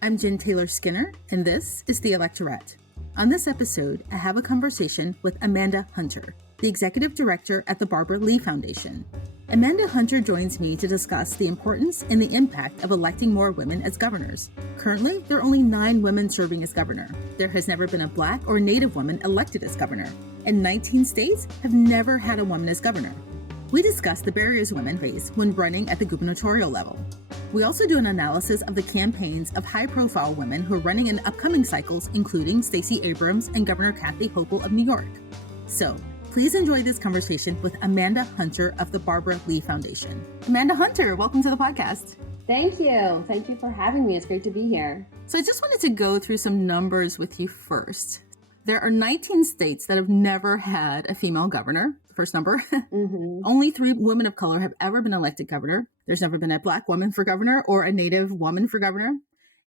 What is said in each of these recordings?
I'm Jen Taylor Skinner, and this is the Electorette. On this episode, I have a conversation with Amanda Hunter, the Executive Director at the Barbara Lee Foundation. Amanda Hunter joins me to discuss the importance and the impact of electing more women as governors. Currently, there are only 9 women serving as governor. There has never been a Black or Native woman elected as governor, and 19 states have never had a woman as governor. We discuss the barriers women face when running at the gubernatorial level. We also do an analysis of the campaigns of high-profile women who are running in upcoming cycles, including Stacey Abrams and Governor Kathy Hochul of New York. So, please enjoy this conversation with Amanda Hunter of the Barbara Lee Foundation. Amanda Hunter, welcome to the podcast. Thank you. Thank you for having me. It's great to be here. So I just wanted to go through some numbers with you first. There are 19 states that have never had a female governor. First number. Only 3 women of color have ever been elected governor. There's never been a Black woman for governor or a Native woman for governor.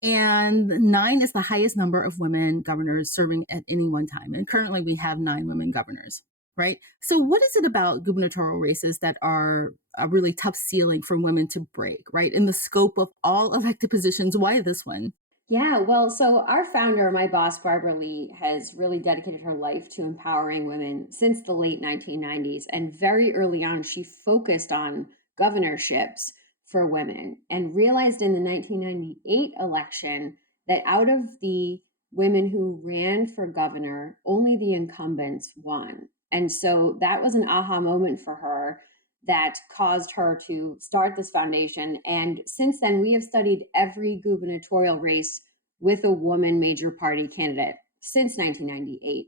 And 9 is the highest number of women governors serving at any one time. And currently we have 9 women governors, right? So what is it about gubernatorial races that are a really tough ceiling for women to break, right? In the scope of all elected positions, why this one? Yeah, well, so our founder, my boss, Barbara Lee, has really dedicated her life to empowering women since the late 1990s. And very early on, she focused on governorships for women and realized in the 1998 election that out of the women who ran for governor, only the incumbents won. And so that was an aha moment for her that caused her to start this foundation. And since then, we have studied every gubernatorial race with a woman major party candidate since 1998.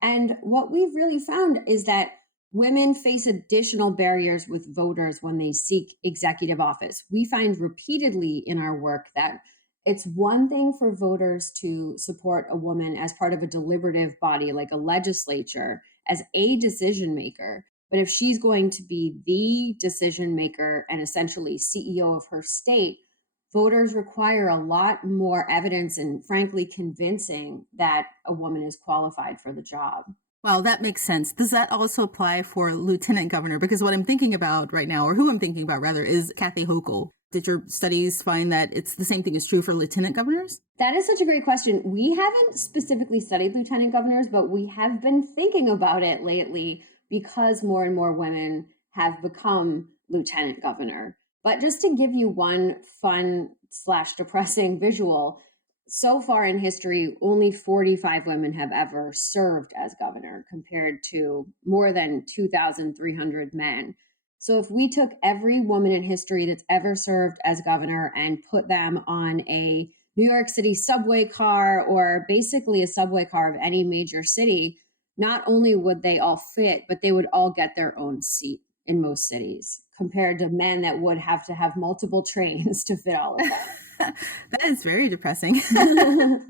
And what we've really found is that women face additional barriers with voters when they seek executive office. We find repeatedly in our work that it's one thing for voters to support a woman as part of a deliberative body like a legislature as a decision maker. But if she's going to be the decision maker and essentially CEO of her state, voters require a lot more evidence and frankly convincing that a woman is qualified for the job. Wow, that makes sense. Does that also apply for lieutenant governor? Because what I'm thinking about right now, or who I'm thinking about rather, is Kathy Hochul. Did your studies find that it's the same thing is true for lieutenant governors? That is such a great question. We haven't specifically studied lieutenant governors, but we have been thinking about it lately because more and more women have become lieutenant governor. But just to give you one fun/depressing visual, so far in history, only 45 women have ever served as governor compared to more than 2,300 men. So if we took every woman in history that's ever served as governor and put them on a New York City subway car or basically a subway car of any major city, not only would they all fit, but they would all get their own seat in most cities compared to men that would have to have multiple trains to fit all of them. That is very depressing.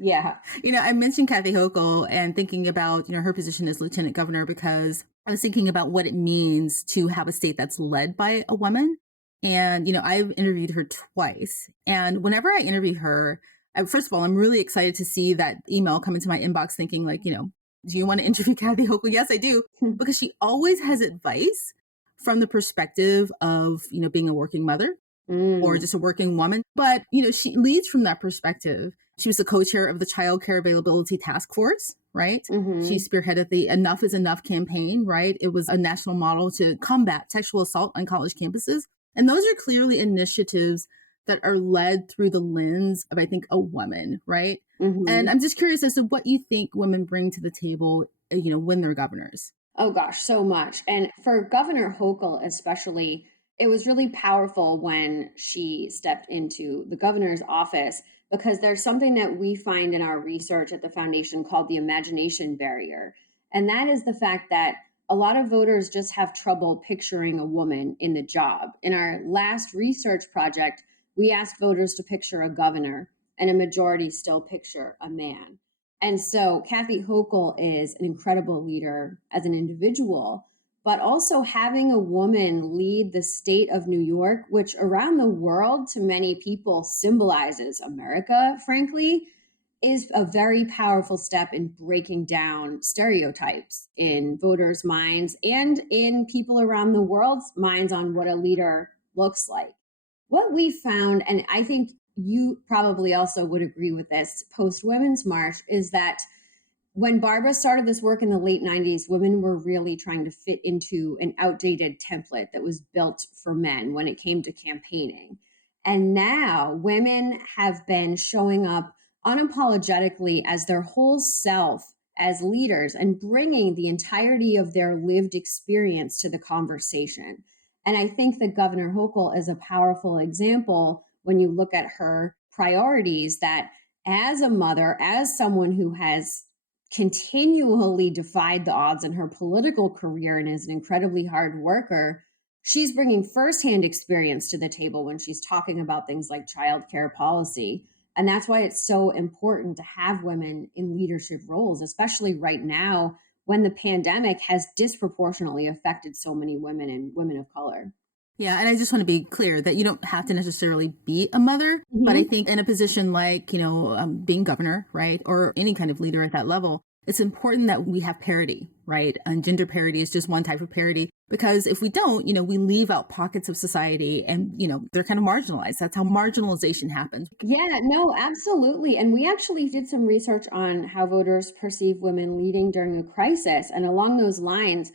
Yeah. I mentioned Kathy Hochul and thinking about, her position as lieutenant governor because I was thinking about what it means to have a state that's led by a woman. And, I've interviewed her twice. And whenever I interview her, first of all, I'm really excited to see that email come into my inbox thinking like, do you want to interview Kathy Hochul? Yes, I do. Because she always has advice from the perspective of, being a working mother or just a working woman. But, she leads from that perspective. She was the co-chair of the Child Care Availability Task Force, right? She spearheaded the Enough is Enough campaign, right? It was a national model to combat sexual assault on college campuses. And those are clearly initiatives that are led through the lens of, I think, a woman, right? And I'm just curious as to what you think women bring to the table, when they're governors. Oh gosh, so much. And for Governor Hochul especially, it was really powerful when she stepped into the governor's office because there's something that we find in our research at the foundation called the imagination barrier. And that is the fact that a lot of voters just have trouble picturing a woman in the job. In our last research project, we asked voters to picture a governor, and a majority still picture a man. And so Kathy Hochul is an incredible leader as an individual, but also having a woman lead the state of New York, which around the world to many people symbolizes America, frankly, is a very powerful step in breaking down stereotypes in voters' minds and in people around the world's minds on what a leader looks like. What we found, and I think you probably also would agree with this post Women's March, is that when Barbara started this work in the late 90s, women were really trying to fit into an outdated template that was built for men when it came to campaigning. And now women have been showing up unapologetically as their whole self as leaders and bringing the entirety of their lived experience to the conversation. And I think that Governor Hochul is a powerful example when you look at her priorities, that as a mother, as someone who has continually defied the odds in her political career and is an incredibly hard worker, she's bringing firsthand experience to the table when she's talking about things like childcare policy. And that's why it's so important to have women in leadership roles, especially right now when the pandemic has disproportionately affected so many women and women of color. Yeah, and I just want to be clear that you don't have to necessarily be a mother, but I think in a position like, being governor, right, or any kind of leader at that level, it's important that we have parity, right? And gender parity is just one type of parity, because if we don't, we leave out pockets of society and, they're kind of marginalized. That's how marginalization happens. Yeah, no, absolutely. And we actually did some research on how voters perceive women leading during a crisis. And along those lines,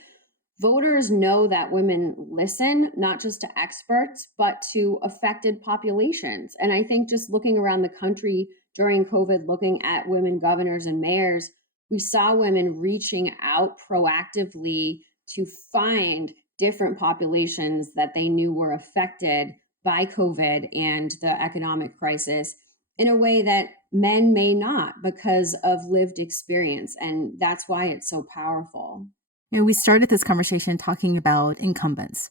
voters know that women listen, not just to experts, but to affected populations. And I think just looking around the country during COVID, looking at women governors and mayors, we saw women reaching out proactively to find different populations that they knew were affected by COVID and the economic crisis in a way that men may not because of lived experience. And that's why it's so powerful. We started this conversation talking about incumbents.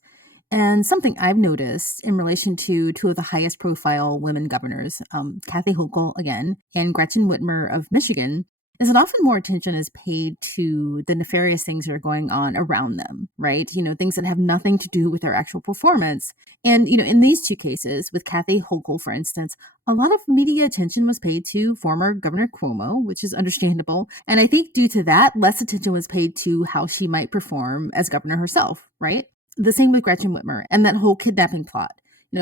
And something I've noticed in relation to two of the highest profile women governors, Kathy Hochul again, and Gretchen Whitmer of Michigan, is that often more attention is paid to the nefarious things that are going on around them, right? Things that have nothing to do with their actual performance. And, in these two cases, with Kathy Hochul, for instance, a lot of media attention was paid to former Governor Cuomo, which is understandable. And I think due to that, less attention was paid to how she might perform as governor herself, right? The same with Gretchen Whitmer and that whole kidnapping plot.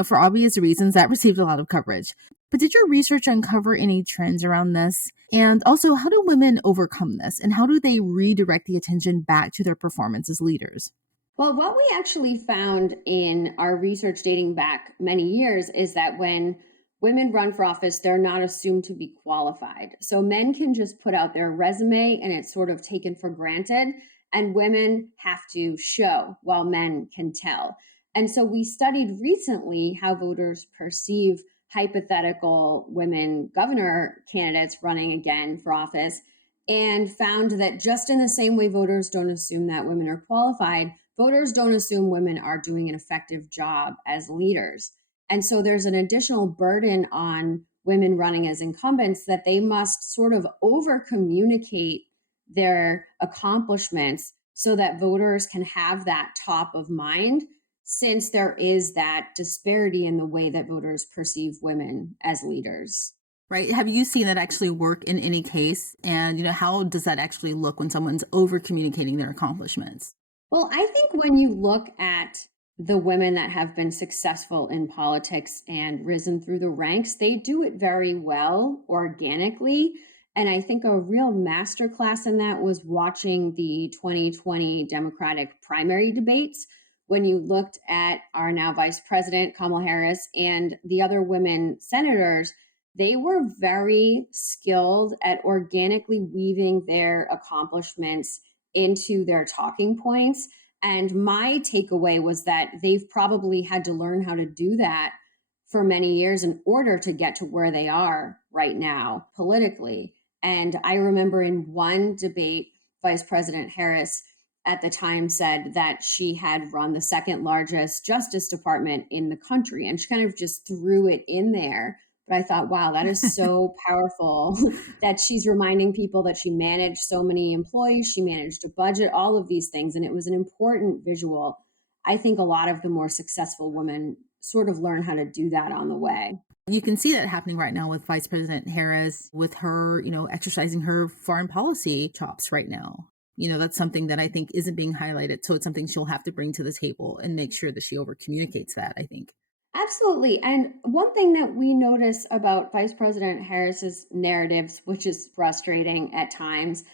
For obvious reasons, that received a lot of coverage. But did your research uncover any trends around this? And also, how do women overcome this? And how do they redirect the attention back to their performance as leaders? Well, what we actually found in our research dating back many years is that when women run for office, they're not assumed to be qualified. So men can just put out their resume and it's sort of taken for granted. And women have to show while men can tell. And so we studied recently how voters perceive hypothetical women governor candidates running again for office, and found that just in the same way voters don't assume that women are qualified, voters don't assume women are doing an effective job as leaders. And so there's an additional burden on women running as incumbents that they must sort of over communicate their accomplishments so that voters can have that top of mind, since there is that disparity in the way that voters perceive women as leaders. Right. Have you seen that actually work in any case? And, how does that actually look when someone's over communicating their accomplishments? Well, I think when you look at the women that have been successful in politics and risen through the ranks, they do it very well organically. And I think a real masterclass in that was watching the 2020 Democratic primary debates, when you looked at our now Vice President Kamala Harris and the other women senators. They were very skilled at organically weaving their accomplishments into their talking points. And my takeaway was that they've probably had to learn how to do that for many years in order to get to where they are right now politically. And I remember in one debate, Vice President Harris at the time said that she had run the second largest Justice Department in the country. And she kind of just threw it in there. But I thought, wow, that is so powerful that she's reminding people that she managed so many employees, she managed a budget, all of these things. And it was an important visual. I think a lot of the more successful women sort of learn how to do that on the way. You can see that happening right now with Vice President Harris, with her, exercising her foreign policy chops right now. That's something that I think isn't being highlighted. So it's something she'll have to bring to the table and make sure that she over communicates that, I think. Absolutely. And one thing that we notice about Vice President Harris's narratives, which is frustrating at times,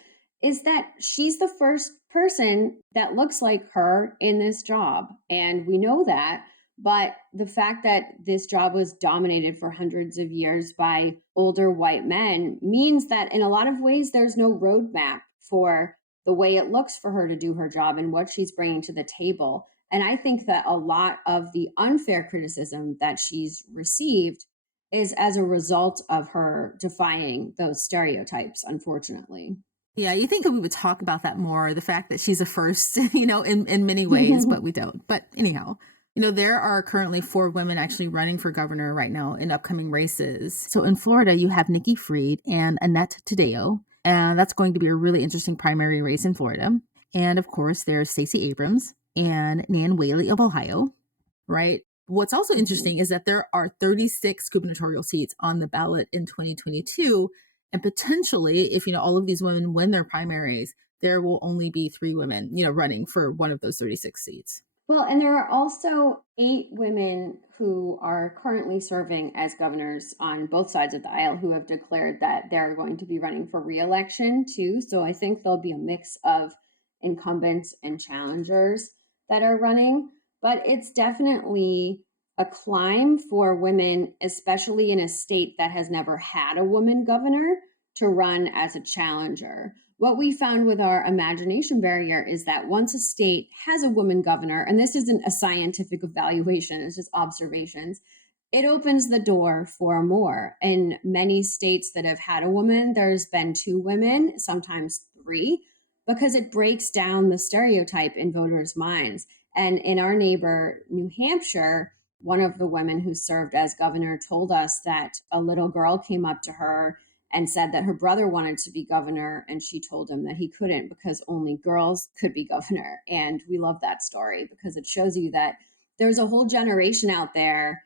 is that she's the first person that looks like her in this job. And we know that. But the fact that this job was dominated for hundreds of years by older white men means that in a lot of ways, there's no roadmap for the way it looks for her to do her job and what she's bringing to the table. And I think that a lot of the unfair criticism that she's received is as a result of her defying those stereotypes, unfortunately. Yeah, you think that we would talk about that more, the fact that she's a first, in many ways, but we don't. But anyhow, there are currently 4 women actually running for governor right now in upcoming races. So in Florida, you have Nikki Fried and Annette Taddeo, and that's going to be a really interesting primary race in Florida. And of course, there's Stacey Abrams and Nan Whaley of Ohio, right? What's also interesting is that there are 36 gubernatorial seats on the ballot in 2022. And potentially, if all of these women win their primaries, there will only be 3 women, running for one of those 36 seats. Well, and there are also 8 women who are currently serving as governors on both sides of the aisle who have declared that they're going to be running for reelection too. So I think there'll be a mix of incumbents and challengers that are running. But it's definitely a climb for women, especially in a state that has never had a woman governor, to run as a challenger. What we found with our imagination barrier is that once a state has a woman governor, and this isn't a scientific evaluation, it's just observations, it opens the door for more. In many states that have had a woman, there's been 2 women, sometimes 3, because it breaks down the stereotype in voters' minds. And in our neighbor, New Hampshire, one of the women who served as governor told us that a little girl came up to her and said that her brother wanted to be governor, and she told him that he couldn't because only girls could be governor. And we love that story because it shows you that there's a whole generation out there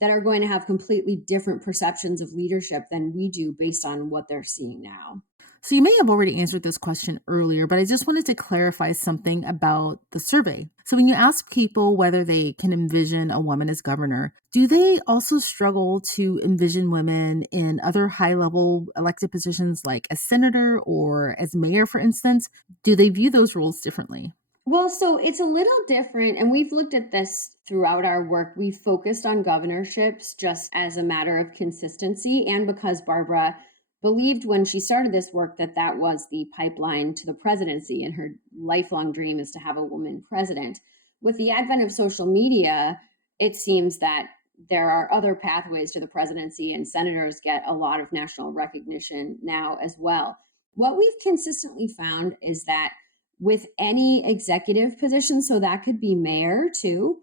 that are going to have completely different perceptions of leadership than we do based on what they're seeing now. So you may have already answered this question earlier, but I just wanted to clarify something about the survey. So when you ask people whether they can envision a woman as governor, do they also struggle to envision women in other high-level elected positions like as senator or as mayor, for instance? Do they view those roles differently? Well, so it's a little different, and we've looked at this throughout our work. We've focused on governorships just as a matter of consistency, and because Barbara believed when she started this work that that was the pipeline to the presidency, and her lifelong dream is to have a woman president. With the advent of social media, it seems that there are other pathways to the presidency, and senators get a lot of national recognition now as well. What we've consistently found is that with any executive position, so that could be mayor too,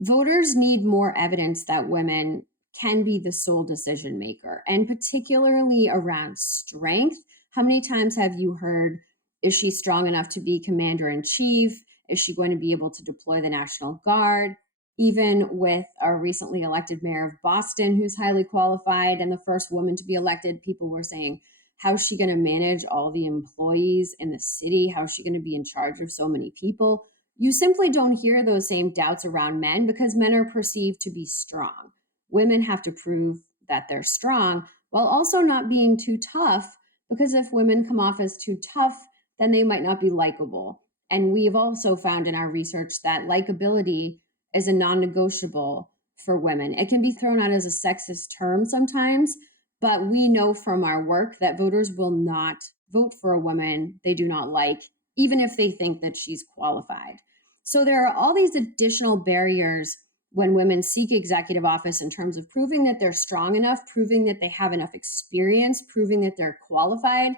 voters need more evidence that women can be the sole decision maker, and particularly around strength. How many times have you heard, is she strong enough to be commander in chief? Is she going to be able to deploy the National Guard? Even with our recently elected mayor of Boston, who's highly qualified and the first woman to be elected, people were saying, how's she going to manage all the employees in the city? How's she going to be in charge of so many people? You simply don't hear those same doubts around men because men are perceived to be strong. Women have to prove that they're strong while also not being too tough, because if women come off as too tough, then they might not be likable. And we've also found in our research that likability is a non-negotiable for women. It can be thrown out as a sexist term sometimes, but we know from our work that voters will not vote for a woman they do not like, even if they think that she's qualified. So there are all these additional barriers when women seek executive office in terms of proving that they're strong enough, proving that they have enough experience, proving that they're qualified,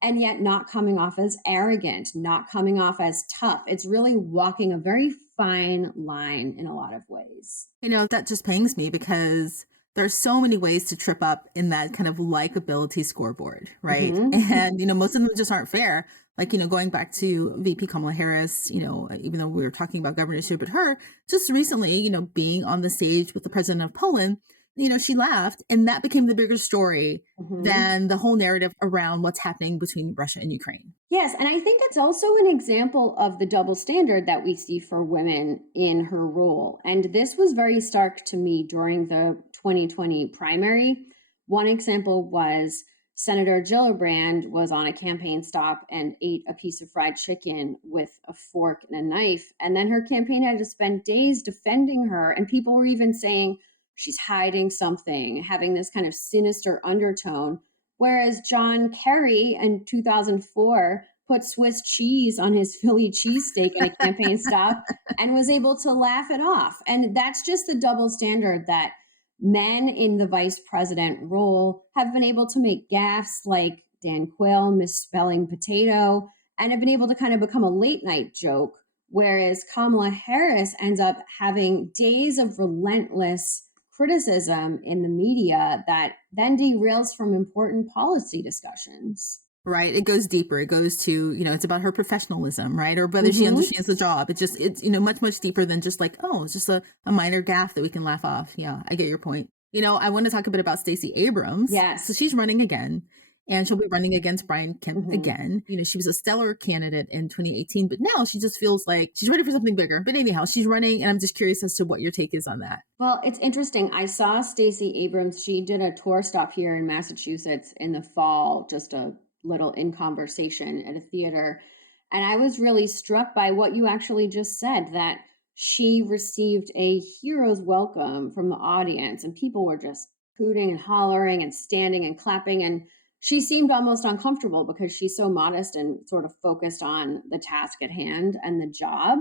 and yet not coming off as arrogant, not coming off as tough. It's really walking a very fine line in a lot of ways. That just pangs me because there's so many ways to trip up in that kind of likability scoreboard, right? Mm-hmm. And, most of them just aren't fair. Like, going back to VP Kamala Harris, even though we were talking about governorship with her, just recently, being on the stage with the president of Poland, she laughed, and that became the bigger story Mm-hmm. than the whole narrative around what's happening between Russia and Ukraine. Yes, and I think it's also an example of the double standard that we see for women in her role. And this was very stark to me during the 2020 primary. One example was Senator Gillibrand was on a campaign stop and ate a piece of fried chicken with a fork and a knife. And then her campaign had to spend days defending her. And people were even saying she's hiding something, having this kind of sinister undertone. Whereas John Kerry in 2004 put Swiss cheese on his Philly cheesesteak at a campaign stop and was able to laugh it off. And that's just the double standard that men in the vice president role have been able to make gaffes like Dan Quayle misspelling potato and have been able to kind of become a late night joke. Whereas Kamala Harris ends up having days of relentless criticism in the media that then derails from important policy discussions. Right. It goes deeper. It goes to, it's about her professionalism, right? Or whether she Hmm. understands the job. It's, much, much deeper than just like, oh, it's just a minor gaffe that we can laugh off. Yeah, I get your point. I want to talk a bit about Stacey Abrams. So Yes. she's running again, and she'll be running against Brian Kemp Hmm. again. She was a stellar candidate in 2018, but now she just feels like she's ready for something bigger. But anyhow, she's running, and I'm just curious as to what your take is on that. Well, it's interesting. I saw Stacey Abrams. She did a tour stop here in Massachusetts in the fall, just a little in conversation at a theater. And I was really struck by what you actually just said, that she received a hero's welcome from the audience, and people were just hooting and hollering and standing and clapping. And she seemed almost uncomfortable because she's so modest and sort of focused on the task at hand and the job.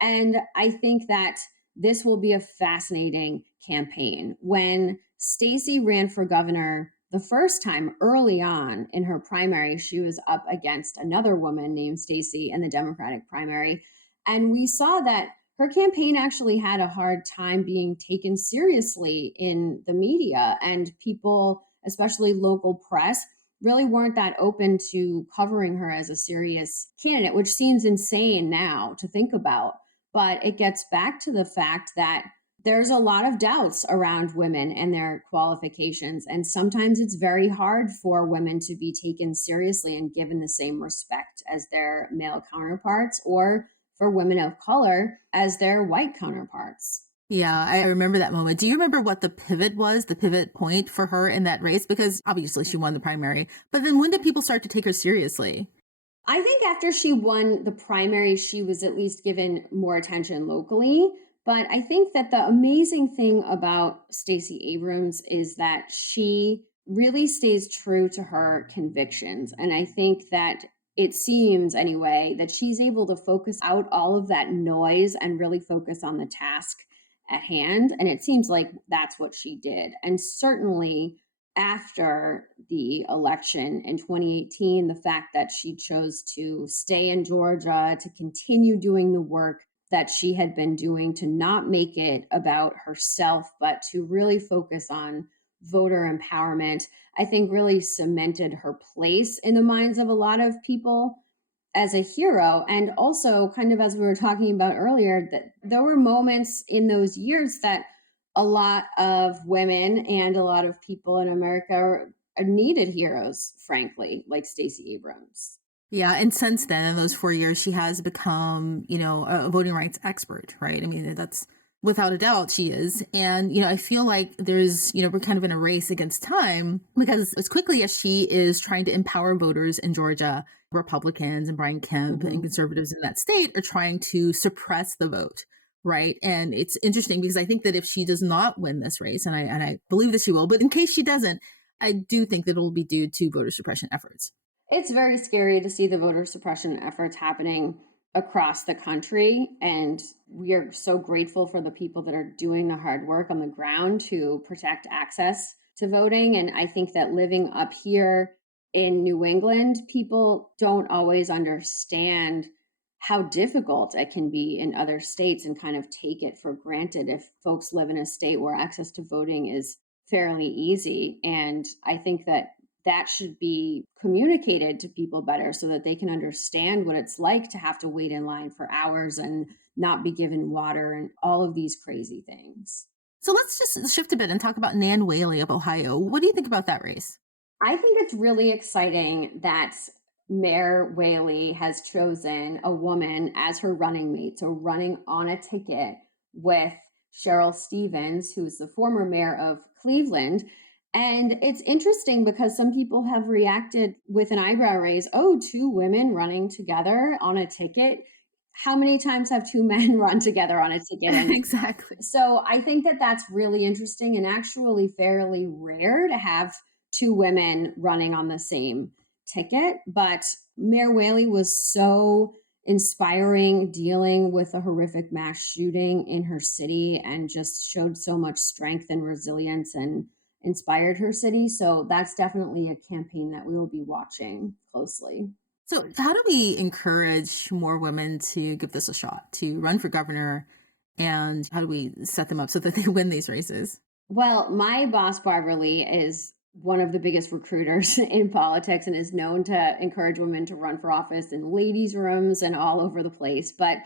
And I think that this will be a fascinating campaign. When Stacey ran for governor the first time early on in her primary, she was up against another woman named Stacey in the Democratic primary. And we saw that her campaign actually had a hard time being taken seriously in the media, and people, especially local press, really weren't that open to covering her as a serious candidate, which seems insane now to think about. But it gets back to the fact that there's a lot of doubts around women and their qualifications. And sometimes it's very hard for women to be taken seriously and given the same respect as their male counterparts, or for women of color as their white counterparts. Yeah, I remember that moment. Do you remember what the pivot was, the pivot point for her in that race? Because obviously she won the primary, but then when did people start to take her seriously? I think after she won the primary, she was at least given more attention locally. But I think that the amazing thing about Stacey Abrams is that she really stays true to her convictions. And I think that it seems, anyway, that she's able to focus out all of that noise and really focus on the task at hand. And it seems like that's what she did. And certainly, after the election in 2018, the fact that she chose to stay in Georgia, to continue doing the work that she had been doing, to not make it about herself, but to really focus on voter empowerment, I think really cemented her place in the minds of a lot of people as a hero. And also, kind of as we were talking about earlier, that there were moments in those years that a lot of women and a lot of people in America needed heroes, frankly, like Stacey Abrams. Yeah, and since then, in those 4 years, she has become, a voting rights expert, right? I mean, that's without a doubt she is. And, I feel like there's, we're kind of in a race against time because as quickly as she is trying to empower voters in Georgia, Republicans and Brian Kemp and Mhm. conservatives in that state are trying to suppress the vote. Right. And it's interesting because I think that if she does not win this race, and I believe that she will, but in case she doesn't, I do think that it will be due to voter suppression efforts. It's very scary to see the voter suppression efforts happening across the country. And we are so grateful for the people that are doing the hard work on the ground to protect access to voting. And I think that living up here in New England, people don't always understand how difficult it can be in other states and kind of take it for granted if folks live in a state where access to voting is fairly easy. And I think that that should be communicated to people better so that they can understand what it's like to have to wait in line for hours and not be given water and all of these crazy things. So let's just shift a bit and talk about Nan Whaley of Ohio. What do you think about that race? I think it's really exciting that Mayor Whaley has chosen a woman as her running mate, so running on a ticket with Cheryl Stevens, who's the former mayor of Cleveland. And it's interesting because some people have reacted with an eyebrow raise. Oh, two women running together on a ticket. How many times have two men run together on a ticket? And Exactly. so I think that that's really interesting and actually fairly rare to have two women running on the same ticket. But Mayor Whaley was so inspiring dealing with a horrific mass shooting in her city and just showed so much strength and resilience and inspired her city. So that's definitely a campaign that we will be watching closely. So, how do we encourage more women to give this a shot, to run for governor? And how do we set them up so that they win these races? Well, my boss, Barbara Lee, is one of the biggest recruiters in politics and is known to encourage women to run for office in ladies' rooms and all over the place. But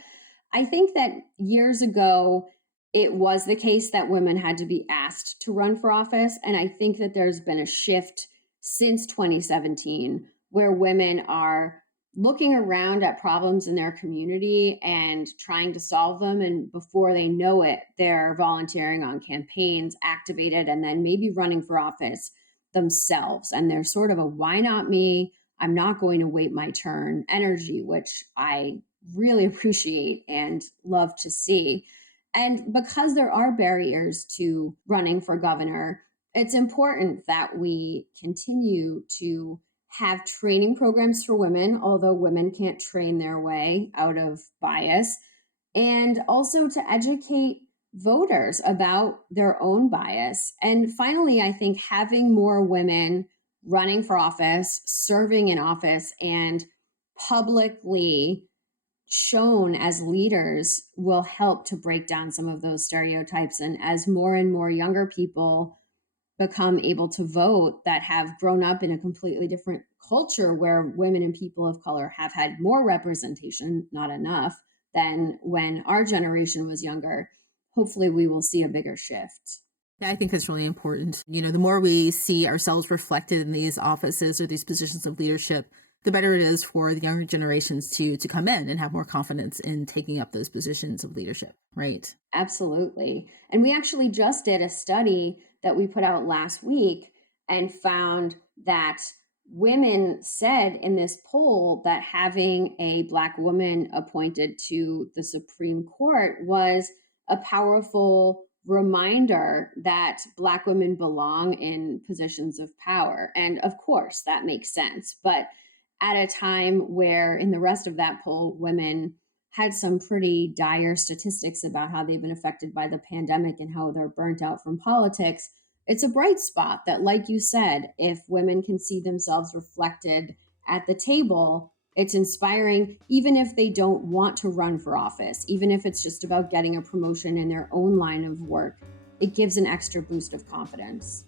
I think that years ago, it was the case that women had to be asked to run for office. And I think that there's been a shift since 2017 where women are looking around at problems in their community and trying to solve them. And before they know it, they're volunteering on campaigns, activated, and then maybe running for office themselves. And they're sort of a why not me? I'm not going to wait my turn energy, which I really appreciate and love to see. And because there are barriers to running for governor, it's important that we continue to have training programs for women, although women can't train their way out of bias, and also to educate voters about their own bias. And finally, I think having more women running for office, serving in office, and publicly shown as leaders will help to break down some of those stereotypes. And as more and more younger people become able to vote that have grown up in a completely different culture where women and people of color have had more representation, not enough, than when our generation was younger, hopefully we will see a bigger shift. Yeah, I think that's really important. The more we see ourselves reflected in these offices or these positions of leadership, the better it is for the younger generations to come in and have more confidence in taking up those positions of leadership, right? Absolutely. And we actually just did a study that we put out last week and found that women said in this poll that having a Black woman appointed to the Supreme Court was a powerful reminder that Black women belong in positions of power. And of course, that makes sense. But at a time where in the rest of that poll, women had some pretty dire statistics about how they've been affected by the pandemic and how they're burnt out from politics, it's a bright spot that, like you said, if women can see themselves reflected at the table, it's inspiring, even if they don't want to run for office, even if it's just about getting a promotion in their own line of work, it gives an extra boost of confidence.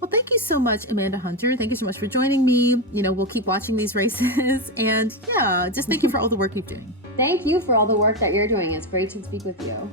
Well, thank you so much, Amanda Hunter. Thank you so much for joining me. We'll keep watching these races. And yeah, just thank you for all the work you're doing. Thank you for all the work that you're doing. It's great to speak with you.